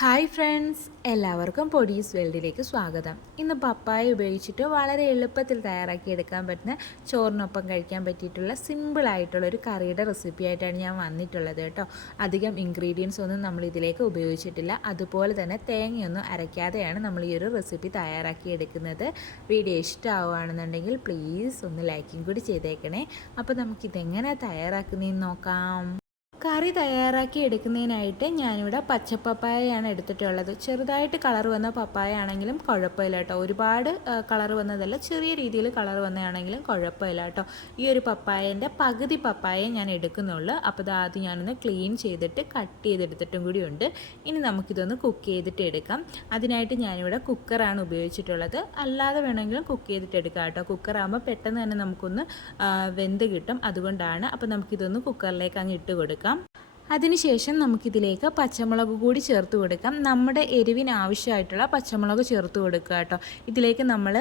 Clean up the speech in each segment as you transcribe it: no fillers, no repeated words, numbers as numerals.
Hi friends, എല്ലാവർക്കും പൊടീസ് വേൾഡിലേക്ക് സ്വാഗതം. ഇന്ന് പപ്പായ ഉപയോഗിച്ചിട്ട് വളരെ എളുപ്പത്തിൽ തയ്യാറാക്കിയെടുക്കാൻ പറ്റുന്ന ചോറിനൊപ്പം കഴിക്കാൻ പറ്റിയിട്ടുള്ള സിമ്പിളായിട്ടുള്ള ഒരു കറിയുടെ റെസിപ്പി ആയിട്ടാണ് ഞാൻ വന്നിട്ടുള്ളത് കേട്ടോ. അധികം ഇൻഗ്രീഡിയൻസ് ഒന്നും നമ്മൾ ഇതിലേക്ക് ഉപയോഗിച്ചിട്ടില്ല. അതുപോലെ തന്നെ തേങ്ങയൊന്നും അരയ്ക്കാതെയാണ് നമ്മൾ ഈ ഒരു റെസിപ്പി തയ്യാറാക്കിയെടുക്കുന്നത്. വീഡിയോ ഇഷ്ടമാവുകയാണെന്നുണ്ടെങ്കിൽ പ്ലീസ് ഒന്ന് ലൈക്കും കൂടി ചെയ്തേക്കണേ. അപ്പോൾ നമുക്കിതെങ്ങനെ തയ്യാറാക്കുന്നതെന്ന് നോക്കാം. കറി തയ്യാറാക്കി എടുക്കുന്നതിനായിട്ട് ഞാനിവിടെ പച്ചപ്പപ്പായയാണ് എടുത്തിട്ടുള്ളത്. ചെറുതായിട്ട് കളർ വന്ന പപ്പായ ആണെങ്കിലും കുഴപ്പമില്ല കേട്ടോ. ഒരുപാട് കളർ വന്നതല്ല, ചെറിയ രീതിയിൽ കളർ വന്നതാണെങ്കിലും കുഴപ്പമില്ല കേട്ടോ. ഈ ഒരു പപ്പായൻ്റെ പകുതി പപ്പായ ഞാൻ എടുക്കുന്നുള്ളൂ. അപ്പോൾ ഇത് ആദ്യം ഞാനൊന്ന് ക്ലീൻ ചെയ്തിട്ട് കട്ട് ചെയ്തെടുത്തിട്ടും കൂടി ഉണ്ട്. ഇനി നമുക്കിതൊന്ന് കുക്ക് ചെയ്തിട്ട് എടുക്കാം. അതിനായിട്ട് ഞാനിവിടെ കുക്കറാണ് ഉപയോഗിച്ചിട്ടുള്ളത്. അല്ലാതെ വേണമെങ്കിലും കുക്ക് ചെയ്തിട്ട് എടുക്കാം കേട്ടോ. കുക്കറാകുമ്പോൾ പെട്ടെന്ന് തന്നെ നമുക്കൊന്ന് വെന്ത് കിട്ടും. അതുകൊണ്ടാണ്. അപ്പോൾ നമുക്കിതൊന്ന് കുക്കറിലേക്ക് അങ്ങ് ഇട്ട് കൊടുക്കാം. അതിനുശേഷം നമുക്കിതിലേക്ക് പച്ചമുളക് കൂടി ചേർത്ത് കൊടുക്കാം. നമ്മുടെ എരിവിന് ആവശ്യമായിട്ടുള്ള പച്ചമുളക് ചേർത്ത് കൊടുക്കുക കേട്ടോ. ഇതിലേക്ക് നമ്മൾ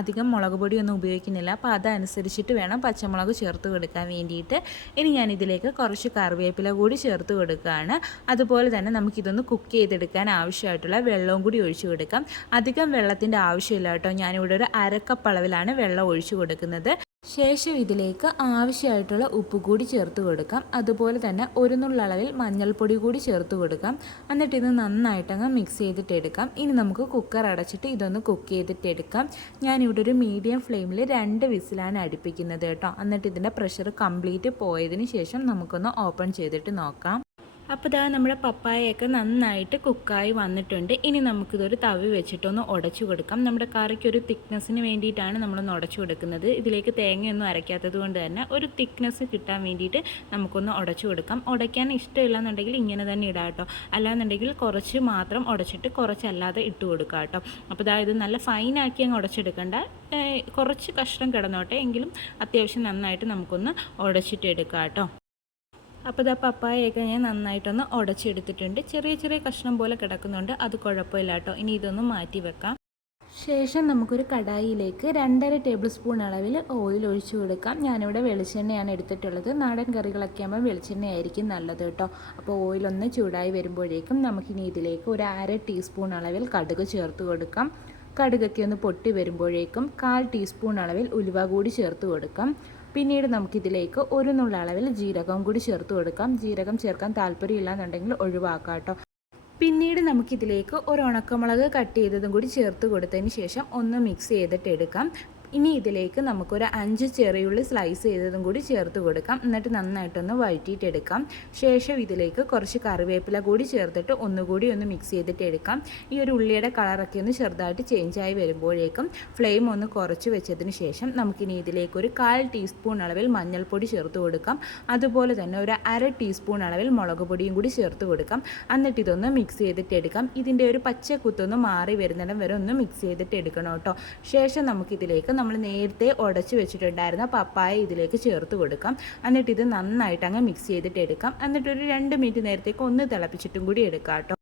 അധികം മുളക് പൊടിയൊന്നും ഉപയോഗിക്കുന്നില്ല. അപ്പോൾ അതനുസരിച്ചിട്ട് വേണം പച്ചമുളക് ചേർത്ത് കൊടുക്കാൻ വേണ്ടിയിട്ട്. ഇനി ഞാൻ ഇതിലേക്ക് കുറച്ച് കറിവേപ്പില കൂടി ചേർത്ത് കൊടുക്കുകയാണ്. അതുപോലെ തന്നെ നമുക്കിതൊന്ന് കുക്ക് ചെയ്തെടുക്കാൻ ആവശ്യമായിട്ടുള്ള വെള്ളവും കൂടി ഒഴിച്ചു കൊടുക്കാം. അധികം വെള്ളത്തിൻ്റെ ആവശ്യമില്ല കേട്ടോ. ഞാനിവിടെ ഒരു അരക്കപ്പളവിലാണ് വെള്ളം ഒഴിച്ചു കൊടുക്കുന്നത്. ശേഷം ഇതിലേക്ക് ആവശ്യമായിട്ടുള്ള ഉപ്പ് കൂടി ചേർത്ത് കൊടുക്കാം. അതുപോലെ തന്നെ ഒരു നുള്ളളവിൽ മഞ്ഞൾപ്പൊടി കൂടി ചേർത്ത് കൊടുക്കാം. എന്നിട്ട് ഇത് നന്നായിട്ടങ്ങ് മിക്സ് ചെയ്തിട്ടെടുക്കാം. ഇനി നമുക്ക് കുക്കർ അടച്ചിട്ട് ഇതൊന്ന് കുക്ക് ചെയ്തിട്ടെടുക്കാം. ഞാനിവിടെ ഒരു മീഡിയം ഫ്ലെയിമിൽ 2 വിസിലാണ് അടുപ്പിക്കുന്നത് കേട്ടോ. എന്നിട്ട് ഇതിൻ്റെ പ്രഷർ കംപ്ലീറ്റ് പോയതിന് ശേഷം നമുക്കൊന്ന് ഓപ്പൺ ചെയ്തിട്ട് നോക്കാം. അപ്പോൾ ഇതാ നമ്മുടെ പപ്പായയൊക്കെ നന്നായിട്ട് കുക്കായി വന്നിട്ടുണ്ട്. ഇനി നമുക്കിതൊരു തവി വെച്ചിട്ടൊന്ന് ഉടച്ചു കൊടുക്കാം. നമ്മുടെ കറിക്കൊരു തിക്നെസ്സിന് വേണ്ടിയിട്ടാണ് നമ്മളൊന്ന് ഉടച്ചു കൊടുക്കുന്നത്. ഇതിലേക്ക് തേങ്ങയൊന്നും അരയ്ക്കാത്തത് കൊണ്ട് തന്നെ ഒരു തിക്നെസ് കിട്ടാൻ വേണ്ടിയിട്ട് നമുക്കൊന്ന് ഉടച്ചു കൊടുക്കാം. ഉടയ്ക്കാൻ ഇഷ്ടമില്ല എന്നുണ്ടെങ്കിൽ ഇങ്ങനെ തന്നെ ഇടാം കേട്ടോ. അല്ലാന്നുണ്ടെങ്കിൽ കുറച്ച് മാത്രം ഉടച്ചിട്ട് കുറച്ചല്ലാതെ ഇട്ട് കൊടുക്കാം കേട്ടോ. അപ്പോൾ ഇതാ ഇത് നല്ല ഫൈനാക്കി അങ്ങ് ഉടച്ചെടുക്കണ്ട, കുറച്ച് കഷ്ണം കിടന്നോട്ടെ, എങ്കിലും അത്യാവശ്യം നന്നായിട്ട് നമുക്കൊന്ന് ഉടച്ചിട്ട് എടുക്കാം കേട്ടോ. അപ്പോൾ ഇതാ പപ്പായയൊക്കെ ഞാൻ നന്നായിട്ടൊന്ന് ഉടച്ചെടുത്തിട്ടുണ്ട്. ചെറിയ ചെറിയ കഷ്ണം പോലെ കിടക്കുന്നുണ്ട്, അത് കുഴപ്പമില്ല കേട്ടോ. ഇനി ഇതൊന്ന് മാറ്റി വെക്കാം. ശേഷം നമുക്കൊരു കടായിയിലേക്ക് 2.5 ടേബിൾ സ്പൂൺ അളവിൽ ഓയിൽ ഒഴിച്ചു കൊടുക്കാം. ഞാനിവിടെ വെളിച്ചെണ്ണയാണ് എടുത്തിട്ടുള്ളത്. നാടൻ കറികളൊക്കെ ആകുമ്പോൾ വെളിച്ചെണ്ണയായിരിക്കും നല്ലത് കേട്ടോ. അപ്പോൾ ഓയിലൊന്ന് ചൂടായി വരുമ്പോഴേക്കും നമുക്കിനി ഇതിലേക്ക് ഒരു 1/2 ടീസ്പൂൺ അളവിൽ കടുക് ചേർത്ത് കൊടുക്കാം. കടുകൊക്കെ ഒന്ന് പൊട്ടി വരുമ്പോഴേക്കും 1/4 ടീസ്പൂൺ അളവിൽ ഉലുവ കൂടി ചേർത്ത് കൊടുക്കാം. പിന്നീട് നമുക്കിതിലേക്ക് ഒരു നുള്ളളവിൽ ജീരകം കൂടി ചേർത്ത് കൊടുക്കാം. ജീരകം ചേർക്കാൻ താല്പര്യമില്ല എന്നുണ്ടെങ്കിൽ ഒഴിവാക്കാം കേട്ടോ. പിന്നീട് നമുക്കിതിലേക്ക് ഒരു ഉണക്കമുളക് കട്ട് ചെയ്തതും കൂടി ചേർത്ത് കൊടുത്തതിന് ശേഷം ഒന്ന് മിക്സ് ചെയ്തിട്ട് എടുക്കാം. ഇനി ഇതിലേക്ക് നമുക്കൊരു 5 ചെറിയുള്ളി സ്ലൈസ് ചെയ്തതും കൂടി ചേർത്ത് കൊടുക്കാം. എന്നിട്ട് നന്നായിട്ടൊന്ന് വഴറ്റിയിട്ടെടുക്കാം. ശേഷം ഇതിലേക്ക് കുറച്ച് കറിവേപ്പില കൂടി ചേർത്തിട്ട് ഒന്നുകൂടി ഒന്ന് മിക്സ് ചെയ്തിട്ട് എടുക്കാം. ഈ ഒരു ഉള്ളിയുടെ കളറൊക്കെ ഒന്ന് ചെറുതായിട്ട് ചേഞ്ചായി വരുമ്പോഴേക്കും ഫ്ലെയിം ഒന്ന് കുറച്ച് വെച്ചതിന് ശേഷം നമുക്കിനി ഇതിലേക്ക് ഒരു 1/4 ടീസ്പൂൺ അളവിൽ മഞ്ഞൾപ്പൊടി ചേർത്ത് കൊടുക്കാം. അതുപോലെ തന്നെ ഒരു 1/2 ടീസ്പൂൺ അളവിൽ മുളക് പൊടിയും കൂടി ചേർത്ത് കൊടുക്കാം. എന്നിട്ട് ഇതൊന്ന് മിക്സ് ചെയ്തിട്ട് എടുക്കാം. ഇതിൻ്റെ ഒരു പച്ച കുത്തൊന്ന് മാറി വരുന്നിടം വരെ ഒന്ന് മിക്സ് ചെയ്തിട്ട് എടുക്കണം കേട്ടോ. ശേഷം നമുക്കിതിലേക്ക് നമ്മൾ നേരത്തെ ഉടച്ച് വെച്ചിട്ടുണ്ടായിരുന്ന പപ്പായ ഇതിലേക്ക് ചേർത്ത് കൊടുക്കാം. എന്നിട്ട് ഇത് നന്നായിട്ട് അങ്ങ് മിക്സ് ചെയ്തിട്ട് എടുക്കാം. എന്നിട്ടൊരു 2 മിനിറ്റ് നേരത്തേക്ക് ഒന്ന് തിളപ്പിച്ചിട്ടും കൂടി എടുക്കാം കേട്ടോ.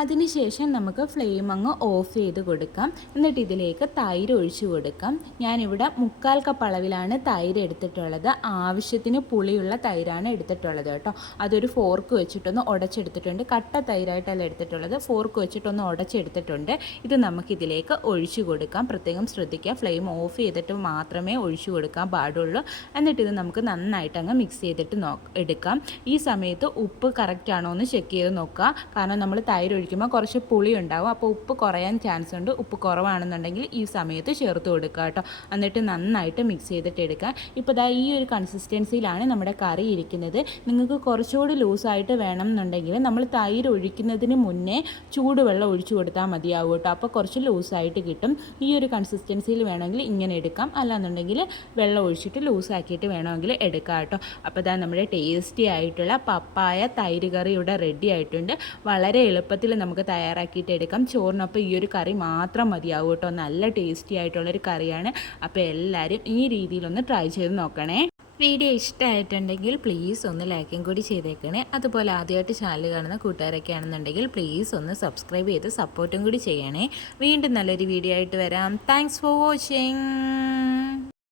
അതിനുശേഷം നമുക്ക് ഫ്ലെയിം അങ്ങ് ഓഫ് ചെയ്ത് കൊടുക്കാം. എന്നിട്ട് ഇതിലേക്ക് തൈര് ഒഴിച്ചു കൊടുക്കാം. ഞാനിവിടെ 1/4 കപ്പ് അളവിലാണ് തൈര് എടുത്തിട്ടുള്ളത്. ആവശ്യത്തിന് പുളിയുള്ള തൈരാണ് എടുത്തിട്ടുള്ളത് കേട്ടോ. അതൊരു ഫോർക്ക് വെച്ചിട്ടൊന്ന് ഉടച്ചെടുത്തിട്ടുണ്ട്. കട്ട തൈരായിട്ടല്ല എടുത്തിട്ടുള്ളത്, ഫോർക്ക് വെച്ചിട്ടൊന്ന് ഉടച്ചെടുത്തിട്ടുണ്ട്. ഇത് നമുക്കിതിലേക്ക് ഒഴിച്ചു കൊടുക്കാം. പ്രത്യേകം ശ്രദ്ധിക്കുക, ഫ്ലെയിം ഓഫ് ചെയ്തിട്ട് മാത്രമേ ഒഴിച്ചു കൊടുക്കാൻ പാടുള്ളൂ. എന്നിട്ട് ഇത് നമുക്ക് നന്നായിട്ട് അങ്ങ് മിക്സ് ചെയ്തിട്ട് എടുക്കാം. ഈ സമയത്ത് ഉപ്പ് കറക്റ്റ് ആണോ എന്ന് ചെക്ക് ചെയ്ത് നോക്കുക. കാരണം നമ്മൾ തൈര് ഒഴിക്കുമ്പോൾ കുറച്ച് പുളി ഉണ്ടാവും. അപ്പോൾ ഉപ്പ് കുറയാൻ ചാൻസ് ഉണ്ട്. ഉപ്പ് കുറവാണെന്നുണ്ടെങ്കിൽ ഈ സമയത്ത് ചേർത്ത് കൊടുക്കുക കേട്ടോ. എന്നിട്ട് നന്നായിട്ട് മിക്സ് ചെയ്തിട്ട് എടുക്കുക. ഇപ്പോൾ ദാ ഈ ഒരു കൺസിസ്റ്റൻസിയിലാണ് നമ്മുടെ കറി ഇരിക്കുന്നത്. നിങ്ങൾക്ക് കുറച്ചുകൂടി ലൂസായിട്ട് വേണം എന്നുണ്ടെങ്കിൽ നമ്മൾ തൈര് ഒഴിക്കുന്നതിന് മുന്നേ ചൂടുവെള്ളം ഒഴിച്ചു കൊടുത്താൽ മതിയാവും കേട്ടോ. അപ്പോൾ കുറച്ച് ലൂസായിട്ട് കിട്ടും. ഈ ഒരു കൺസിസ്റ്റൻസിയിൽ വേണമെങ്കിൽ ഇങ്ങനെ എടുക്കാം, അല്ലാന്നുണ്ടെങ്കിൽ വെള്ളം ഒഴിച്ചിട്ട് ലൂസാക്കിയിട്ട് വേണമെങ്കിൽ എടുക്കാം കേട്ടോ. അപ്പോൾ ഇതാ നമ്മുടെ ടേസ്റ്റി ആയിട്ടുള്ള പപ്പായ തൈര് കറി ഇവിടെ റെഡി ആയിട്ടുണ്ട്. വളരെ എളുപ്പത്തിൽ നമുക്ക് തയ്യാറാക്കിയിട്ട് എടുക്കാം. ചോറിനൊപ്പം ഈ ഒരു കറി മാത്രം മതിയാവും കേട്ടോ. നല്ല ടേസ്റ്റി ആയിട്ടുള്ളൊരു കറിയാണ്. അപ്പോൾ എല്ലാവരും ഈ രീതിയിലൊന്ന് ട്രൈ ചെയ്ത് നോക്കണേ. വീഡിയോ ഇഷ്ടമായിട്ടുണ്ടെങ്കിൽ പ്ലീസ് ഒന്ന് ലൈക്കും കൂടി ചെയ്തേക്കണേ. അതുപോലെ ആദ്യമായിട്ട് ചാനൽ കാണുന്ന കൂട്ടുകാരൊക്കെ ആണെന്നുണ്ടെങ്കിൽ പ്ലീസ് ഒന്ന് സബ്സ്ക്രൈബ് ചെയ്ത് സപ്പോർട്ടും കൂടി ചെയ്യണേ. വീണ്ടും നല്ലൊരു വീഡിയോ ആയിട്ട് വരാം. Thanks for watching.